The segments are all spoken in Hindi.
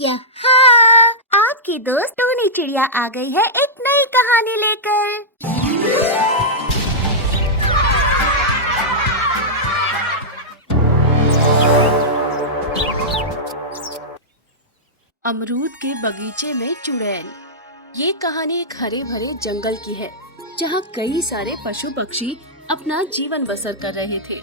यहाँ आपकी दोस्त टूनी चिड़िया आ गई है एक नई कहानी लेकर। अमरूद के बगीचे में चुड़ैल। ये कहानी एक हरे भरे जंगल की है जहाँ कई सारे पशु पक्षी अपना जीवन बसर कर रहे थे।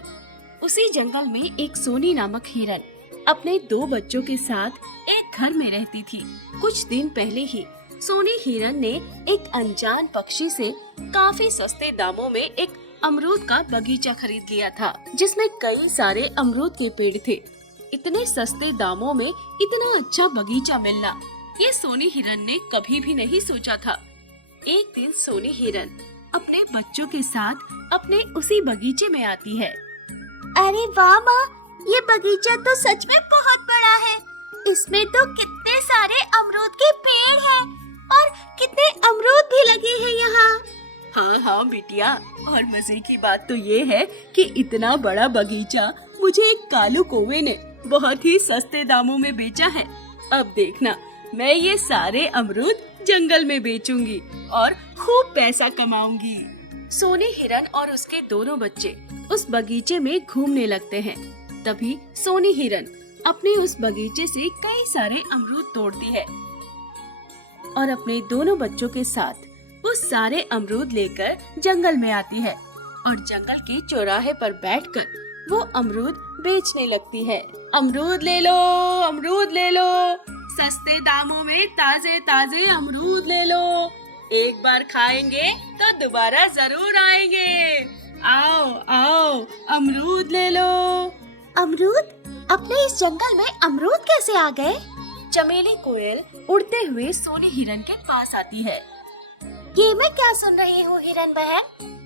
उसी जंगल में एक सोनी नामक हिरन अपने 2 बच्चों के साथ एक घर में रहती थी। कुछ दिन पहले ही सोनी हिरन ने एक अनजान पक्षी से काफी सस्ते दामों में एक अमरूद का बगीचा खरीद लिया था, जिसमें कई सारे अमरूद के पेड़ थे। इतने सस्ते दामों में इतना अच्छा बगीचा मिलना ये सोनी हिरन ने कभी भी नहीं सोचा था। एक दिन सोनी हिरन अपने बच्चों के साथ अपने उसी बगीचे में आती है। अरे वाह माँ, ये बगीचा तो सच में बहुत बड़ा है। इसमें तो कितने सारे अमरूद के पेड़ हैं और कितने अमरूद भी लगे हैं यहाँ। हाँ बिटिया, और मजे की बात तो ये है कि इतना बड़ा बगीचा मुझे एक कालू कौवे ने बहुत ही सस्ते दामों में बेचा है। अब देखना, मैं ये सारे अमरूद जंगल में बेचूंगी और खूब पैसा कमाऊंगी। सोनी हिरन और उसके दोनों बच्चे उस बगीचे में घूमने लगते हैं। तभी सोनी हिरन अपने उस बगीचे से कई सारे अमरूद तोड़ती है और अपने दोनों बच्चों के साथ वो सारे अमरूद लेकर जंगल में आती है और जंगल के चौराहे पर बैठकर वो अमरूद बेचने लगती है। अमरूद ले लो, अमरूद ले लो, सस्ते दामों में ताजे ताजे अमरूद ले लो। एक बार खाएंगे तो दोबारा जरूर आएंगे। आओ आओ, अमरूद ले लो। अमरूद? अपने इस जंगल में अमरूद कैसे आ गए? चमेली कोयल उड़ते हुए सोनी हिरन के पास आती है। ये मैं क्या सुन रही हूँ हिरन बहन,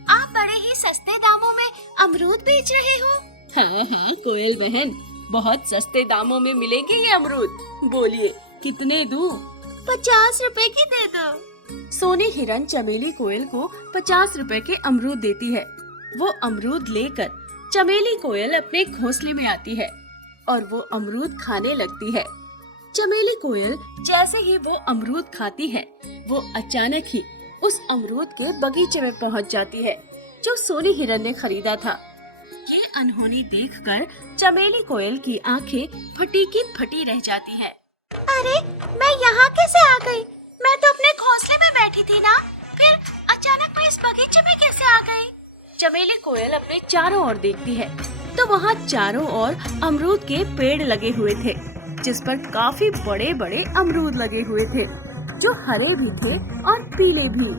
आप बड़े ही सस्ते दामों में अमरूद बेच रहे हो। हाँ कोयल बहन, बहुत सस्ते दामों में मिलेंगे ये अमरूद। बोलिए कितने दूं? 50 रुपए की दे दो। सोनी हिरन चमेली कोयल को 50 रुपए के अमरूद देती है। वो अमरूद लेकर चमेली कोयल अपने घोंसले में आती है और वो अमरूद खाने लगती है। चमेली कोयल जैसे ही वो अमरूद खाती है, वो अचानक ही उस अमरूद के बगीचे में पहुंच जाती है जो सोनी हिरन ने खरीदा था। ये अनहोनी देखकर चमेली कोयल की आंखें फटी की फटी रह जाती है। अरे, मैं यहाँ कैसे आ गई? मैं तो अपने घोंसले में बैठी थी ना, फिर अचानक मैं इस बगीचे में कैसे आ गई? चमेली कोयल अपने चारों ओर देखती है तो वहाँ चारों ओर अमरूद के पेड़ लगे हुए थे, जिस पर काफी बड़े बड़े अमरूद लगे हुए थे, जो हरे भी थे और पीले भी।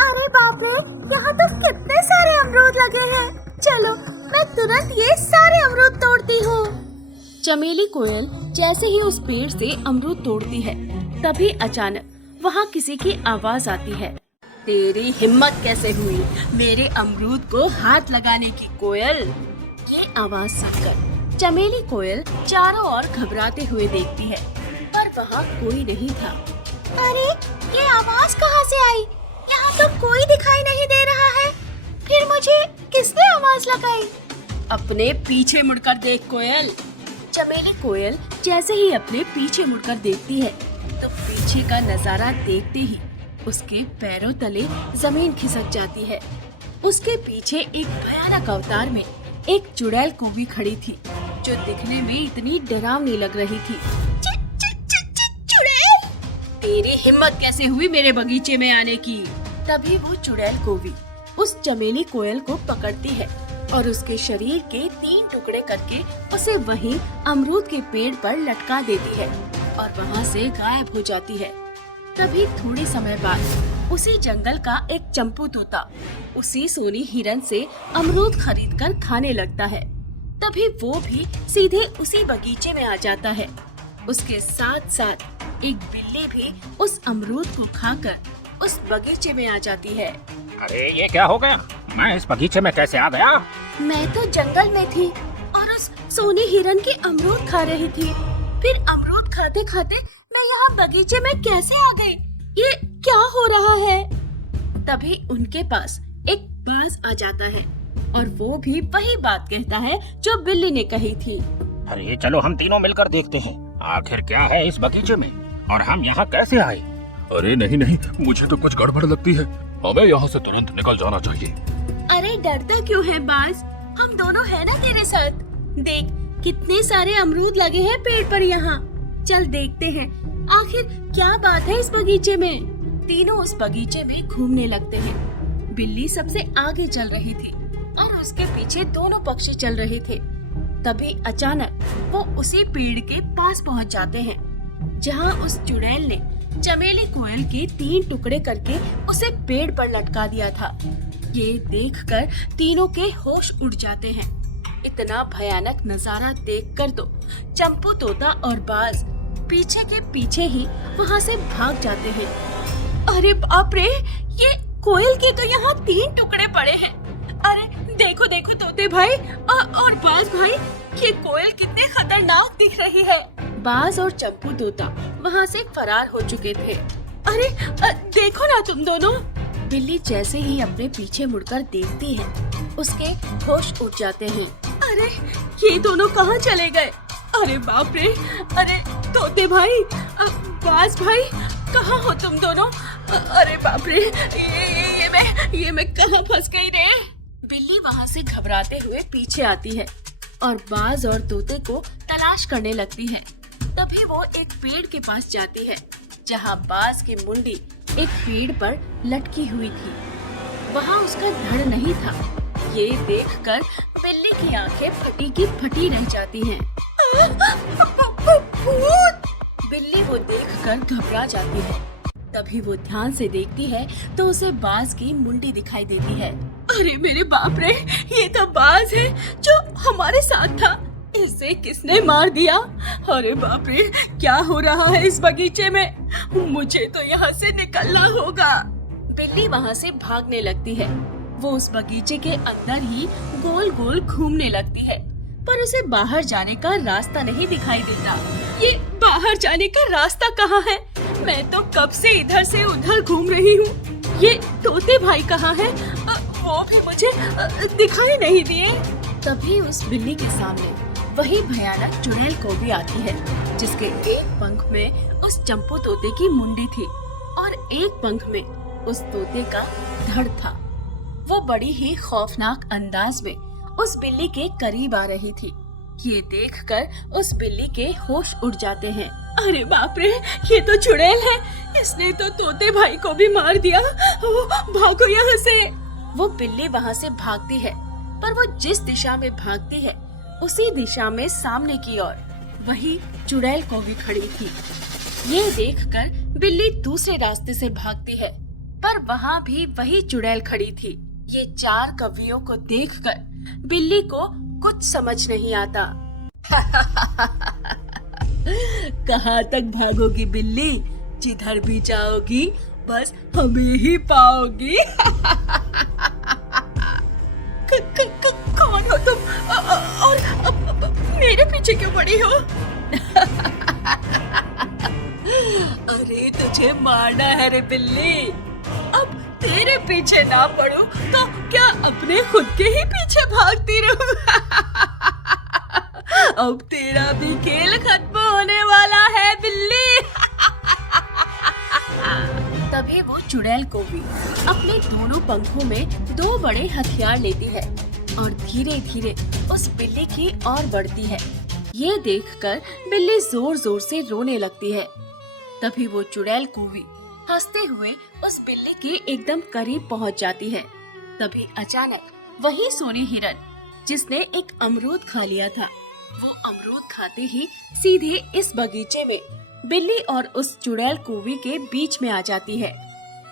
अरे बाप रे, यहाँ तो कितने सारे अमरूद लगे हैं। चलो, मैं तुरंत ये सारे अमरूद तोड़ती हूँ। चमेली कोयल जैसे ही उस पेड़ से अमरूद तोड़ती है, तभी अचानक वहाँ किसी की आवाज आती है। तेरी हिम्मत कैसे हुई मेरे अमरूद को हाथ लगाने की कोयल? ये आवाज सुनकर चमेली कोयल चारों ओर घबराते हुए देखती है, पर वहाँ कोई नहीं था। अरे, ये आवाज कहाँ से आई? यहाँ तो कोई दिखाई नहीं दे रहा है। फिर मुझे किसने आवाज लगाई? अपने पीछे मुड़कर देख कोयल। चमेली कोयल जैसे ही अपने पीछे मुड़कर देखती है तो पीछे का नजारा देखते ही उसके पैरों तले जमीन खिसक जाती है। उसके पीछे एक भयानक अवतार में एक चुड़ैल कौवी खड़ी थी, जो दिखने में इतनी डरावनी लग रही थी। चुड़ैल! तेरी हिम्मत कैसे हुई मेरे बगीचे में आने की? तभी वो चुड़ैल कौवी उस चमेली कोयल को पकड़ती है और उसके शरीर के 3 टुकड़े करके उसे वहीं अमरूद के पेड़ पर लटका देती है और वहाँ से गायब हो जाती है। तभी थोड़े समय बाद उसी जंगल का एक चंपू तोता उसी सोनी हिरन से अमरूद खरीदकर खाने लगता है। तभी वो भी सीधे उसी बगीचे में आ जाता है। उसके साथ साथ एक बिल्ली भी उस अमरूद को खाकर उस बगीचे में आ जाती है। अरे ये क्या हो गया? मैं इस बगीचे में कैसे आ गया? मैं तो जंगल में थी और उस सोनी हिरन के अमरूद खा रही थी। फिर अमरूद खाते खाते मैं यहाँ बगीचे में कैसे आ गई? ये क्या हो रहा है? तभी उनके पास एक बाज आ जाता है और वो भी वही बात कहता है जो बिल्ली ने कही थी। अरे चलो हम तीनों मिलकर देखते हैं आखिर क्या है इस बगीचे में और हम यहाँ कैसे आए? अरे नहीं नहीं, मुझे तो कुछ गड़बड़ लगती है। हमें यहाँ से तुरंत निकल जाना चाहिए। अरे डरता क्यों है बाज, हम दोनों है ना तेरे साथ। देख कितने सारे अमरूद लगे हैं पेड़ पर यहाँ। चल देखते हैं आखिर क्या बात है इस बगीचे में। तीनों उस बगीचे में घूमने लगते हैं। बिल्ली सबसे आगे चल रही थी और उसके पीछे दोनों पक्षी चल रहे थे। तभी अचानक वो उसी पेड़ के पास पहुँच जाते हैं जहाँ उस चुड़ैल ने चमेली कोयल के 3 टुकड़े करके उसे पेड़ पर लटका दिया था। ये देखकर तीनों के होश उड़ जाते हैं। इतना भयानक नजारा देखकर तो चंपू तोता और बाज पीछे के पीछे ही वहाँ से भाग जाते हैं। अरे बाप रे, ये कोयल के तो यहाँ 3 टुकड़े पड़े हैं। अरे देखो देखो तोते भाई और बाज भाई, ये कोयल कितने खतरनाक दिख रही है। बाज और चंपू तोता वहाँ से फरार हो चुके थे। अरे देखो ना तुम दोनों। बिल्ली जैसे ही अपने पीछे मुड़कर देखती है, उसके होश उड़ जाते हैं। अरे ये दोनों कहाँ चले गए? अरे बाप रे, अरे तोते भाई, बाज भाई, कहाँ हो तुम दोनों? अरे बाप रे, ये मैं कहाँ फंस गई रे? बिल्ली वहाँ से घबराते हुए पीछे आती है और बाज और तोते को तलाश करने लगती है। तभी वो एक पेड़ के पास जाती है जहाँ बाज की मुंडी एक पेड़ पर लटकी हुई थी। वहाँ उसका धड़ नहीं था। ये देखकर बिल्ली की आंखें फटी की फटी रह जाती हैं। बिल्ली वो देखकर घबरा जाती है। तभी वो ध्यान से देखती है तो उसे बाज की मुंडी दिखाई देती है। अरे मेरे बाप रे, ये तो बाज है जो हमारे साथ था। इसे किसने मार दिया? अरे बाप रे, क्या हो रहा है इस बगीचे में? मुझे तो यहाँ से निकलना होगा। बिल्ली वहाँ से भागने लगती है। वो उस बगीचे के अंदर ही गोल गोल घूमने लगती है, पर उसे बाहर जाने का रास्ता नहीं दिखाई देता। ये बाहर जाने का रास्ता कहाँ है? मैं तो कब से इधर से उधर घूम रही हूँ। ये तोते भाई कहाँ है? वो भी मुझे दिखाई नहीं दिए। तभी उस बिल्ली के सामने वही भयानक चुड़ैल कौवी आती है, जिसके एक पंख में उस चंपू तोते की मुंडी थी और एक पंख में उस तोते का धड़ था। वो बड़ी ही खौफनाक अंदाज में उस बिल्ली के करीब आ रही थी। ये देखकर उस बिल्ली के होश उड़ जाते हैं। अरे बाप रे, ये तो चुड़ैल है। इसने तो तोते भाई को भी मार दिया। भागो यहाँ से। वो बिल्ली वहाँ से भागती है, पर वो जिस दिशा में भागती है उसी दिशा में सामने की ओर वही चुड़ैल कौवी खड़ी थी। ये देखकर बिल्ली दूसरे रास्ते से भागती है, पर वहाँ भी वही चुड़ैल खड़ी थी। ये 4 कौवियों को देखकर बिल्ली को कुछ समझ नहीं आता। कहाँ तक भागोगी बिल्ली? जिधर भी जाओगी बस हमें ही पाओगी। कौन हो तुम और मेरे पीछे क्यों पड़ी हो? अरे तुझे मारना है रे बिल्ली। अब तेरे पीछे ना पड़ो तो क्या अपने खुद के ही पीछे भागती रहूं? अब तेरा भी खेल खत्म होने वाला है बिल्ली। तभी वो चुड़ैल कौवी अपने दोनों पंखों में 2 बड़े हथियार लेती है और धीरे धीरे उस बिल्ली की ओर बढ़ती है। ये देखकर बिल्ली जोर जोर से रोने लगती है। तभी वो चुड़ैल कौवी हंसते हुए उस बिल्ली के एकदम करीब पहुंच जाती है। तभी अचानक वही सोनी हिरन, जिसने एक अमरूद खा लिया था, वो अमरूद खाते ही सीधे इस बगीचे में बिल्ली और उस चुड़ैल कौवी के बीच में आ जाती है।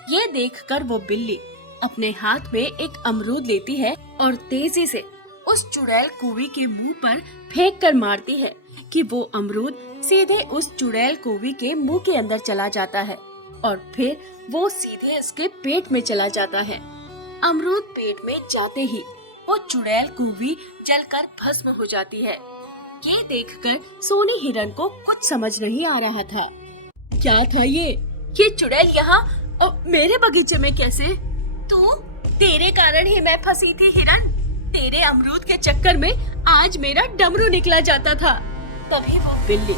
ये देखकर वो बिल्ली अपने हाथ में एक अमरूद लेती है और तेजी से उस चुड़ैल कौवी के मुंह पर फेंक कर मारती है कि वो अमरूद सीधे उस चुड़ैल कौवी के मुंह के अंदर चला जाता है और फिर वो सीधे इसके पेट में चला जाता है। अमरूद पेट में जाते ही वो चुड़ैल कौवी जलकर भस्म हो जाती है। ये देखकर सोनी हिरन को कुछ समझ नहीं आ रहा था। क्या था ये चुड़ैल यहाँ मेरे बगीचे में कैसे? तेरे कारण ही मैं फंसी थी हिरन। तेरे अमरूद के चक्कर में आज मेरा डमरू निकला जाता था। तभी वो बिल्ली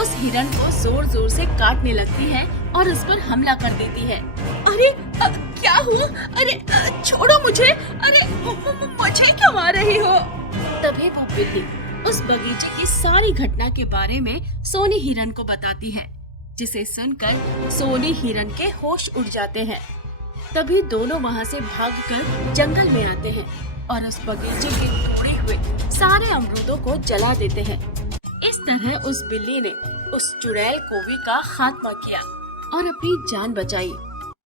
उस हिरन को जोर जोर से काटने लगती है और उस पर हमला कर देती है। अरे क्या हुआ? अरे छोड़ो मुझे! अरे मुझे क्यों मार रही हो? तभी वो बिल्ली उस बगीचे की सारी घटना के बारे में सोनी हिरन को बताती है, जिसे सुनकर सोनी हिरन के होश उड़ जाते हैं। तभी दोनों वहाँ से भागकर जंगल में आते हैं और उस बगीचे के तोड़े हुए सारे अमरूदों को जला देते हैं। इस तरह उस बिल्ली ने उस चुड़ैल कौवे का खात्मा किया और अपनी जान बचाई।